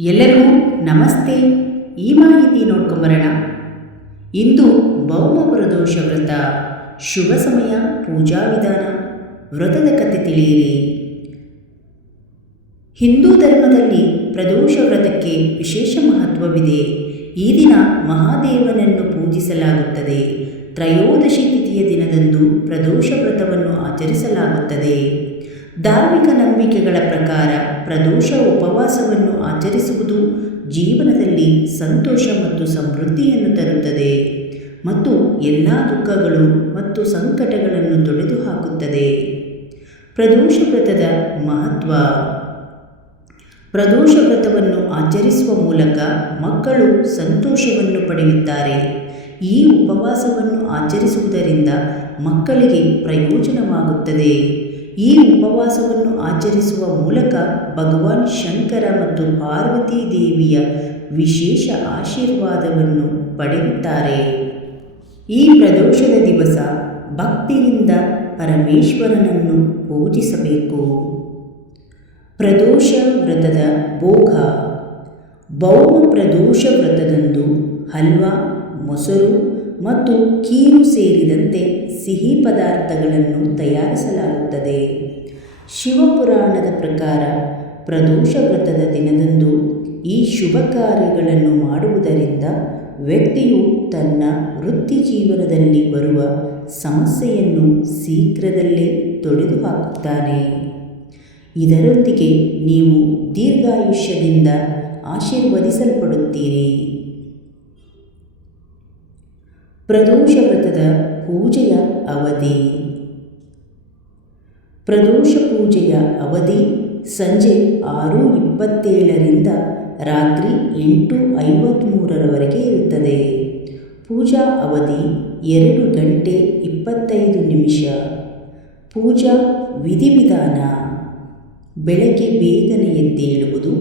ಎಲ್ಲರಿಗೂ ನಮಸ್ತೆ. ಈ ಮಾಹಿತಿ ನೋಡ್ಕೊಂಬರೋಣ. ಇಂದು ಭೌಮ ಪ್ರದೋಷ ವ್ರತ ಶುಭ ಸಮಯ, ಪೂಜಾ ವಿಧಾನ. ವ್ರತದ ಕಥೆ ತಿಳಿಯಿರಿ. ಹಿಂದೂ ಧರ್ಮದಲ್ಲಿ ಪ್ರದೋಷ ವ್ರತಕ್ಕೆ ವಿಶೇಷ ಮಹತ್ವವಿದೆ. ಈ ದಿನ ಮಹಾದೇವನನ್ನು ಪೂಜಿಸಲಾಗುತ್ತದೆ. ತ್ರಯೋದಶಿ ತಿಥಿಯ ದಿನದಂದು ಪ್ರದೋಷ ವ್ರತವನ್ನು ಆಚರಿಸಲಾಗುತ್ತದೆ. ಧಾರ್ಮಿಕ ನಂಬಿಕೆಗಳ ಪ್ರಕಾರ ಪ್ರದೋಷ ಉಪವಾಸವನ್ನು ಆಚರಿಸುವುದು ಜೀವನದಲ್ಲಿ ಸಂತೋಷ ಮತ್ತು ಸಮೃದ್ಧಿಯನ್ನು ತರುತ್ತದೆ ಮತ್ತು ಎಲ್ಲ ದುಃಖಗಳು ಮತ್ತು ಸಂಕಟಗಳನ್ನು ತೊಡೆದುಹಾಕುತ್ತದೆ. ಪ್ರದೋಷ ವ್ರತದ ಮಹತ್ವ. ಪ್ರದೋಷ ವ್ರತವನ್ನು ಆಚರಿಸುವ ಮೂಲಕ ಮಕ್ಕಳು ಸಂತೋಷವನ್ನು ಪಡೆಯುತ್ತಾರೆ. ಈ ಉಪವಾಸವನ್ನು ಆಚರಿಸುವುದರಿಂದ ಮಕ್ಕಳಿಗೆ ಪ್ರಯೋಜನವಾಗುತ್ತದೆ. ಈ ಉಪವಾಸವನ್ನು ಆಚರಿಸುವ ಮೂಲಕ ಭಗವಾನ್ ಶಂಕರ ಮತ್ತು ಪಾರ್ವತಿ ದೇವಿಯ ವಿಶೇಷ ಆಶೀರ್ವಾದವನ್ನು ಪಡೆಯುತ್ತಾರೆ. ಈ ಪ್ರದೋಷದ ದಿವಸ ಭಕ್ತಿಯಿಂದ ಪರಮೇಶ್ವರನನ್ನು ಪೂಜಿಸಬೇಕು. ಪ್ರದೋಷ ವ್ರತದ ಭೋಗ. ಭೌಮ ಪ್ರದೋಷ ವ್ರತದಂದು ಹಲ್ವಾ, ಮೊಸರು ಮತ್ತು ಕೀರು ಸೇರಿದಂತೆ ಸಿಹಿ ಪದಾರ್ಥಗಳನ್ನು ತಯಾರಿಸಲಾಗುತ್ತದೆ. ಶಿವಪುರಾಣದ ಪ್ರಕಾರ ಪ್ರದೋಷ ವ್ರತದ ದಿನದಂದು ಈ ಶುಭ ಕಾರ್ಯಗಳನ್ನು ಮಾಡುವುದರಿಂದ ವ್ಯಕ್ತಿಯು ತನ್ನ ವೃತ್ತಿ ಜೀವನದಲ್ಲಿ ಬರುವ ಸಮಸ್ಯೆಯನ್ನು ಶೀಘ್ರದಲ್ಲೇ ತೊಡೆದುಹಾಕುತ್ತಾನೆ. ಇದರೊಂದಿಗೆ ನೀವು ದೀರ್ಘಾಯುಷ್ಯದಿಂದ ಆಶೀರ್ವದಿಸಲ್ಪಡುತ್ತೀರಿ. ಪ್ರದೋಷ ವ್ರತದ ಪೂಜೆಯ ಅವಧಿ. ಪ್ರದೋಷ ಪೂಜೆಯ ಅವಧಿ ಸಂಜೆ ಆರು ಇಪ್ಪತ್ತೇಳರಿಂದ ರಾತ್ರಿ ಎಂಟು ಐವತ್ತ್ಮೂರರವರೆಗೆ ಇರುತ್ತದೆ. ಪೂಜಾ ಅವಧಿ ಎರಡು ಗಂಟೆ ಇಪ್ಪತ್ತೈದು ನಿಮಿಷ. ಪೂಜಾ ವಿಧಿವಿಧಾನ. ಬೆಳಗ್ಗೆ ಬೇಗನೆ ಎದ್ದೇಳುವುದು,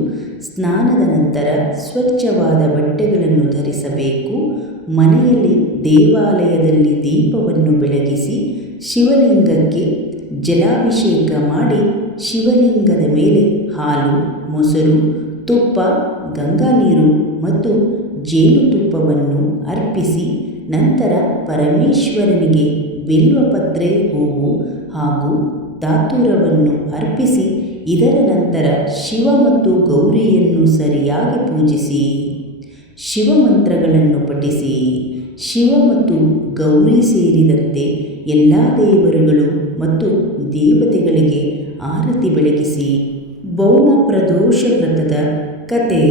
ಸ್ನಾನದ ನಂತರ ಸ್ವಚ್ಛವಾದ ಬಟ್ಟೆಗಳನ್ನು ಧರಿಸಬೇಕು ಮನೆಯಲ್ಲಿ ದೇವಾಲಯದಲ್ಲಿ ದೀಪವನ್ನು ಬೆಳಗಿಸಿ ಶಿವಲಿಂಗಕ್ಕೆ ಜಲಾಭಿಷೇಕ ಮಾಡಿ ಶಿವಲಿಂಗದ ಮೇಲೆ ಹಾಲು, ಮೊಸರು, ತುಪ್ಪ, ಗಂಗಾ ನೀರು ಮತ್ತು ಜೇನುತುಪ್ಪವನ್ನು ಅರ್ಪಿಸಿ ನಂತರ ಪರಮೇಶ್ವರನಿಗೆ ಬಿಲ್ವಪತ್ರೆ ಹೂವು ಹಾಗೂ ದಾತುರವನ್ನು ಅರ್ಪಿಸಿ, ಇದರ ನಂತರ ಶಿವ ಮತ್ತು ಗೌರಿಯನ್ನು ಸರಿಯಾಗಿ ಪೂಜಿಸಿ. ಶಿವ ಮಂತ್ರಗಳನ್ನು ಪಠಿಸಿ. ಶಿವ ಮತ್ತು ಗೌರಿ ಸೇರಿದಂತೆ ಎಲ್ಲ ದೇವರುಗಳು ಮತ್ತು ದೇವತೆಗಳಿಗೆ ಆರತಿ ಬೆಳಗಿಸಿ. ಭೌಮ ಪ್ರದೋಷ ವ್ರತದ ಕತೆ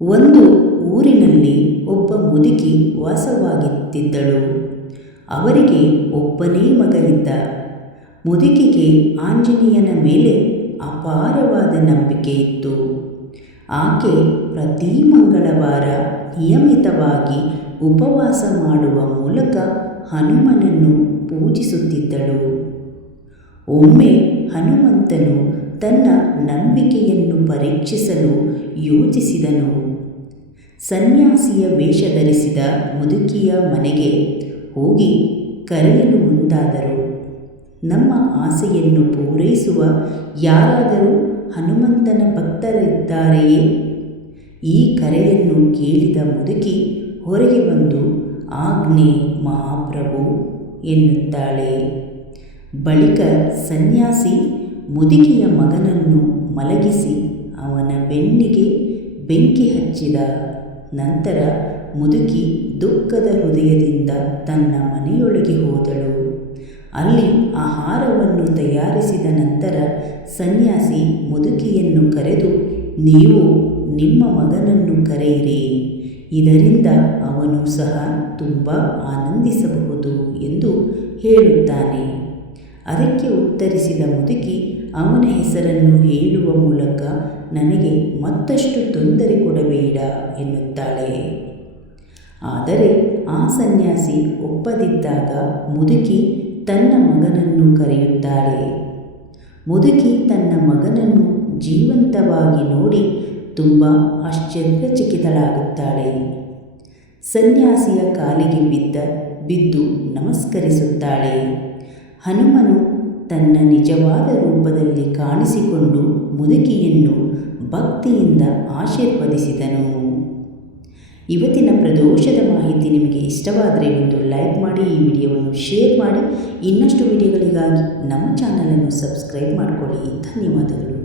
ಒಂದು ಊರಿನಲ್ಲಿ ಒಬ್ಬ ಮುದುಕಿ ವಾಸವಾಗಿತ್ತಿದ್ದಳು. ಅವರಿಗೆ ಒಬ್ಬನೇ ಮಗ ಮುದುಕಿಗೆ ಆಂಜನೇಯನ ಮೇಲೆ ಅಪಾರವಾದ ನಂಬಿಕೆ ಇತ್ತು. ಆಕೆ ಪ್ರತಿ ಮಂಗಳವಾರ ನಿಯಮಿತವಾಗಿ ಉಪವಾಸ ಮಾಡುವ ಮೂಲಕ ಹನುಮನನ್ನು ಪೂಜಿಸುತ್ತಿದ್ದಳು. ಒಮ್ಮೆ ಹನುಮಂತನು ತನ್ನ ನಂಬಿಕೆಯನ್ನು ಪರೀಕ್ಷಿಸಲು ಯೋಚಿಸಿದನು. ಸನ್ಯಾಸಿಯ ವೇಷ ಧರಿಸಿದ ಮುದುಕಿಯ ಮನೆಗೆ ಹೋಗಿ ಕರೆಯಲು ಮುಂದಾದರು. ನಮ್ಮ ಆಸೆಯನ್ನು ಪೂರೈಸುವ ಯಾರಾದರೂ ಹನುಮಂತನ ಭಕ್ತರಿದ್ದಾರೆಯೇ ಈ ಕರೆಯನ್ನು ಕೇಳಿದ ಮುದುಕಿ ಹೊರಗೆ ಬಂದು, ಆಜ್ಞೆ ಮಹಾಪ್ರಭು ಎನ್ನುತ್ತಾಳೆ. ಬಳಿಕ ಸನ್ಯಾಸಿ ಮುದುಕಿಯ ಮಗನನ್ನು ಮಲಗಿಸಿ ಅವನ ಬೆನ್ನಿಗೆ ಬೆಂಕಿ ಹಚ್ಚಿದ. ನಂತರ ಮುದುಕಿ ದುಃಖದ ಹೃದಯದಿಂದ ತನ್ನ ಮನೆಯೊಳಗೆ ಹೋದಳು. ಅಲ್ಲಿ ಆಹಾರವನ್ನು ತಯಾರಿಸಿದ ನಂತರ ಸನ್ಯಾಸಿ ಮುದುಕಿಯನ್ನು ಕರೆದು, ನೀವು ನಿಮ್ಮ ಮಗನನ್ನು ಕರೆಯಿರಿ. ಇದರಿಂದ ಅವನು ಸಹ ತುಂಬ ಆನಂದಿಸಬಹುದು ಎಂದು ಹೇಳುತ್ತಾನೆ. ಅದಕ್ಕೆ ಉತ್ತರಿಸಿದ ಮುದುಕಿ, ಅವನ ಹೆಸರನ್ನು ಹೇಳುವ ಮೂಲಕ ನನಗೆ ಮತ್ತಷ್ಟು ತೊಂದರೆ ಕೊಡಬೇಡ ಎನ್ನುತ್ತಾಳೆ. ಆದರೆ ಆ ಸನ್ಯಾಸಿ ಒಪ್ಪದಿದ್ದಾಗ ಮುದುಕಿ ತನ್ನ ಮಗನನ್ನು ಕರೆಯುತ್ತಾಳೆ. ಮುದುಕಿ ತನ್ನ ಮಗನನ್ನು ಜೀವಂತವಾಗಿ ನೋಡಿ ತುಂಬ ಆಶ್ಚರ್ಯಚಕಿತಳಾಗುತ್ತಾಳೆ. ಸನ್ಯಾಸಿಯ ಕಾಲಿಗೆ ಬಿದ್ದ ಬಿದ್ದು ನಮಸ್ಕರಿಸುತ್ತಾಳೆ. ಹನುಮನು ತನ್ನ ನಿಜವಾದ ರೂಪದಲ್ಲಿ ಕಾಣಿಸಿಕೊಂಡು ಮುದುಕಿಯನ್ನು ಭಕ್ತಿಯಿಂದ ಆಶೀರ್ವದಿಸಿದನು. ಇವತ್ತಿನ ಪ್ರದೋಷದ ಮಾಹಿತಿ ನಿಮಗೆ ಇಷ್ಟವಾದರೆ ಒಂದು ಲೈಕ್ ಮಾಡಿ, ಈ ವಿಡಿಯೋವನ್ನು ಶೇರ್ ಮಾಡಿ. ಇನ್ನಷ್ಟು ವಿಡಿಯೋಗಳಿಗಾಗಿ ನಮ್ಮ ಚಾನಲನ್ನು ಸಬ್ಸ್ಕ್ರೈಬ್ ಮಾಡಿಕೊಳ್ಳಿ. ಧನ್ಯವಾದಗಳು.